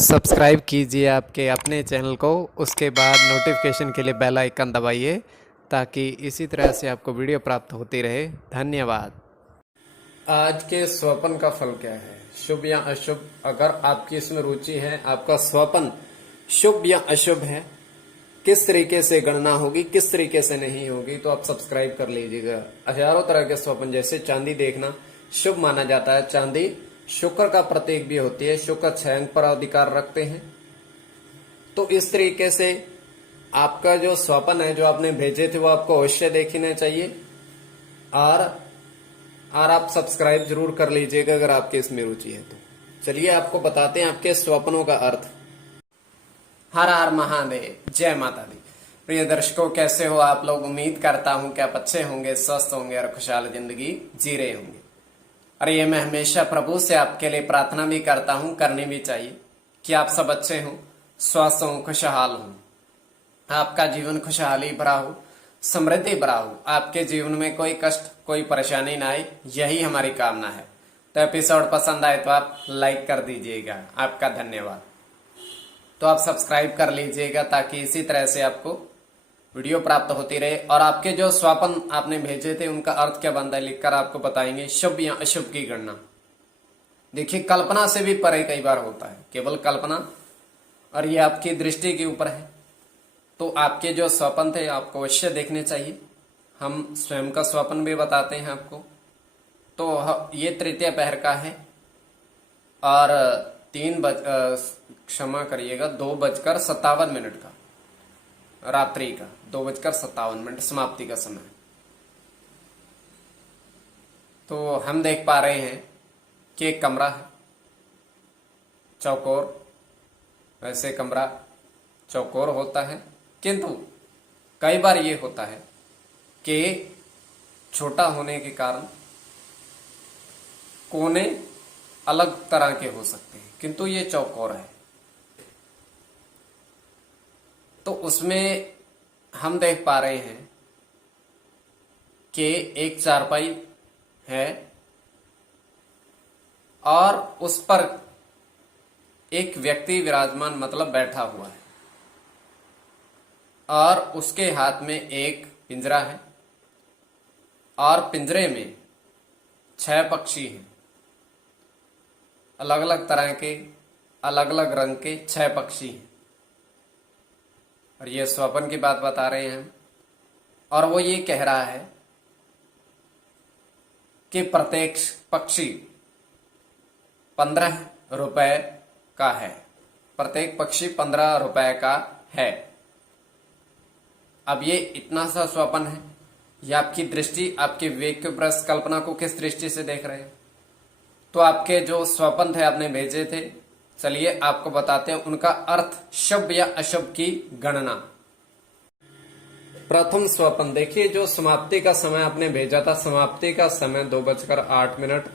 Subscribe कीजिए आपके अपने चैनल को, उसके बाद नोटिफिकेशन के लिए बेल आइकन दबाइए ताकि इसी तरह से आपको वीडियो प्राप्त होती रहे। धन्यवाद। आज के स्वप्न का फल क्या है, शुभ या अशुभ? अगर आपकी इसमें रुचि है, आपका स्वप्न शुभ या अशुभ है, किस तरीके से गणना होगी, किस तरीके से नहीं होगी, तो आप सब्सक्राइब कर लीजिएगा। हजारों तरह के स्वप्न, जैसे चांदी देखना शुभ माना जाता है। चांदी शुक्र का प्रतीक भी होती है, शुक्र 6 अंक पर अधिकार रखते हैं। तो इस तरीके से आपका जो स्वप्न है, जो आपने भेजे थे, वो आपको अवश्य देखने चाहिए। और आप सब्सक्राइब जरूर कर लीजिएगा अगर आपके इसमें रुचि है तो। चलिए आपको बताते हैं आपके स्वप्नों का अर्थ। हर हर महादेव, जय माता दी। प्रिय दर्शकों, कैसे हो आप लोग? उम्मीद करता हूं कि आप अच्छे होंगे, स्वस्थ होंगे और खुशहाल जिंदगी जी रहे होंगे। और ये मैं हमेशा प्रभु से आपके लिए प्रार्थना भी करता हूं, करनी भी चाहिए, कि आप सब अच्छे हों, स्वस्थ हों, खुशहाल हों, आपका जीवन खुशहाली भरा हो, समृद्धि भरा हो, आपके जीवन में कोई कष्ट, कोई परेशानी ना आए, यही हमारी कामना है। तो एपिसोड पसंद आए तो आप लाइक कर दीजिएगा, आपका धन्यवाद। तो आप सब्सक्राइब कर लीजिएगा ताकि इसी तरह से आपको वीडियो प्राप्त होती रहे। और आपके जो स्वप्न आपने भेजे थे उनका अर्थ क्या बनता है, लिखकर आपको बताएंगे। शुभ या अशुभ की गणना देखिए, कल्पना से भी परे कई बार होता है, केवल कल्पना, और ये आपकी दृष्टि के ऊपर है। तो आपके जो स्वप्न थे आपको अवश्य देखने चाहिए। हम स्वयं का स्वप्न भी बताते हैं आपको। तो ये तृतीय पहर का है और 2:57 का, रात्रि का 2:57 समाप्ति का समय। तो हम देख पा रहे हैं कि एक कमरा है, चौकोर। वैसे कमरा चौकोर होता है, किंतु कई बार ये होता है कि छोटा होने के कारण कोने अलग तरह के हो सकते हैं, किंतु ये चौकोर है। तो उसमें हम देख पा रहे हैं कि एक चारपाई है और उस पर एक व्यक्ति विराजमान, मतलब बैठा हुआ है, और उसके हाथ में एक पिंजरा है और पिंजरे में 6 पक्षी हैं, अलग अलग तरह के, अलग अलग रंग के 6 पक्षी हैं। और ये स्वप्न की बात बता रहे हैं हम। और वो ये कह रहा है कि प्रत्येक पक्षी 15 रुपए का है, प्रत्येक पक्षी 15 रुपए का है। अब ये इतना सा स्वप्न है, ये आपकी दृष्टि, आपके विवेक के ऊपर कल्पना को किस दृष्टि से देख रहे हैं। तो आपके जो स्वप्न थे आपने भेजे थे, चलिए आपको बताते हैं उनका अर्थ, शुभ या अशुभ की गणना। प्रथम स्वप्न देखिए, जो समाप्ति का समय आपने भेजा था, समाप्ति का समय 2:08।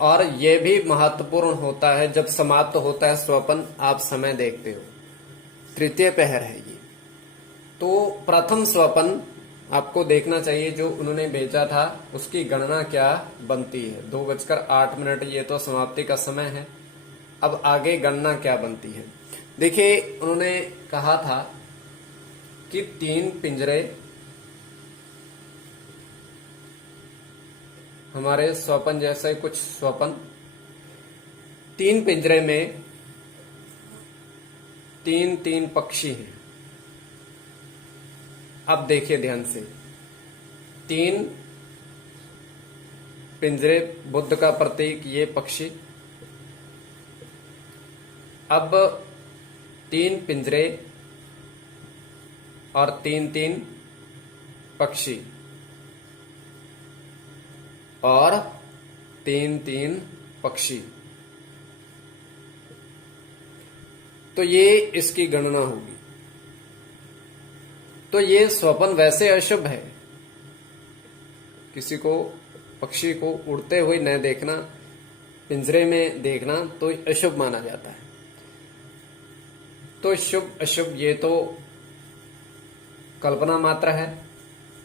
और यह भी महत्वपूर्ण होता है, जब समाप्त होता है स्वप्न आप समय देखते हो, तृतीय पहर है ये। तो प्रथम स्वप्न आपको देखना चाहिए, जो उन्होंने भेजा था उसकी गणना क्या बनती है। 2:08, ये तो समाप्ति का समय है। अब आगे गणना क्या बनती है, देखिए। उन्होंने कहा था कि 3 पिंजरे, हमारे स्वप्न जैसे कुछ स्वप्न, 3 पिंजरे में 3 पक्षी हैं। अब देखिए ध्यान से, 3 पिंजरे, बुद्ध का प्रतीक, ये पक्षी। अब 3 पिंजरे और 3 पक्षी और 3 पक्षी। तो ये इसकी गणना होगी। तो ये स्वप्न वैसे अशुभ है, किसी को, पक्षी को उड़ते हुए न देखना, पिंजरे में देखना तो अशुभ माना जाता है। तो शुभ अशुभ ये तो कल्पना मात्र है।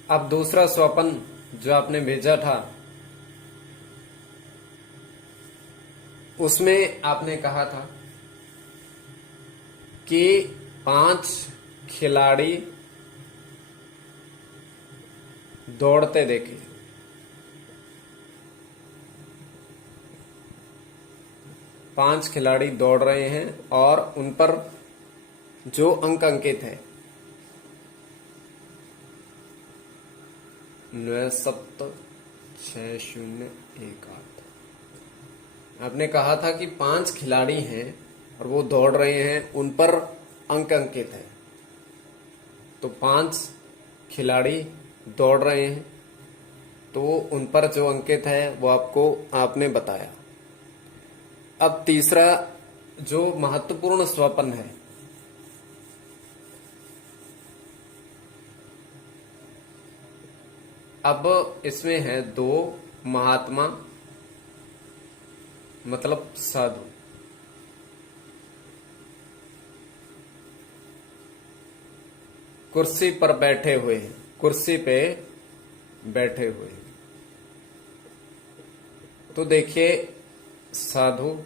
अब दूसरा स्वप्न जो आपने भेजा था, उसमें आपने कहा था कि 5 खिलाड़ी दौड़ते देखे। 5 खिलाड़ी दौड़ रहे हैं और उन पर जो अंक अंकित है 976018। आपने कहा था कि 5 खिलाड़ी हैं और वो दौड़ रहे हैं, उन पर अंक अंकित है। तो 5 खिलाड़ी दौड़ रहे हैं तो उन पर जो अंकित है वो आपने बताया। अब तीसरा जो महत्वपूर्ण स्वप्न है, अब इसमें है 2 महात्मा मतलब साधु। कुर्सी पर बैठे हुए हैं, कुर्सी पे बैठे हुए हैं। तो देखिए साधु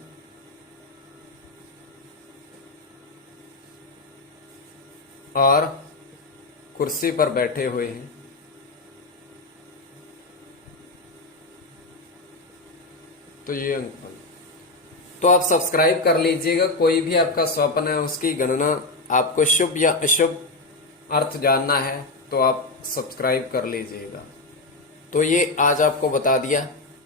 और कुर्सी पर बैठे हुए हैं। तो ये अंक बन। तो आप सब्सक्राइब कर लीजिएगा। कोई भी आपका स्वप्न है उसकी गणना आपको शुभ या अशुभ अर्थ जानना है तो आप सब्सक्राइब कर लीजिएगा। तो ये आज आपको बता दिया।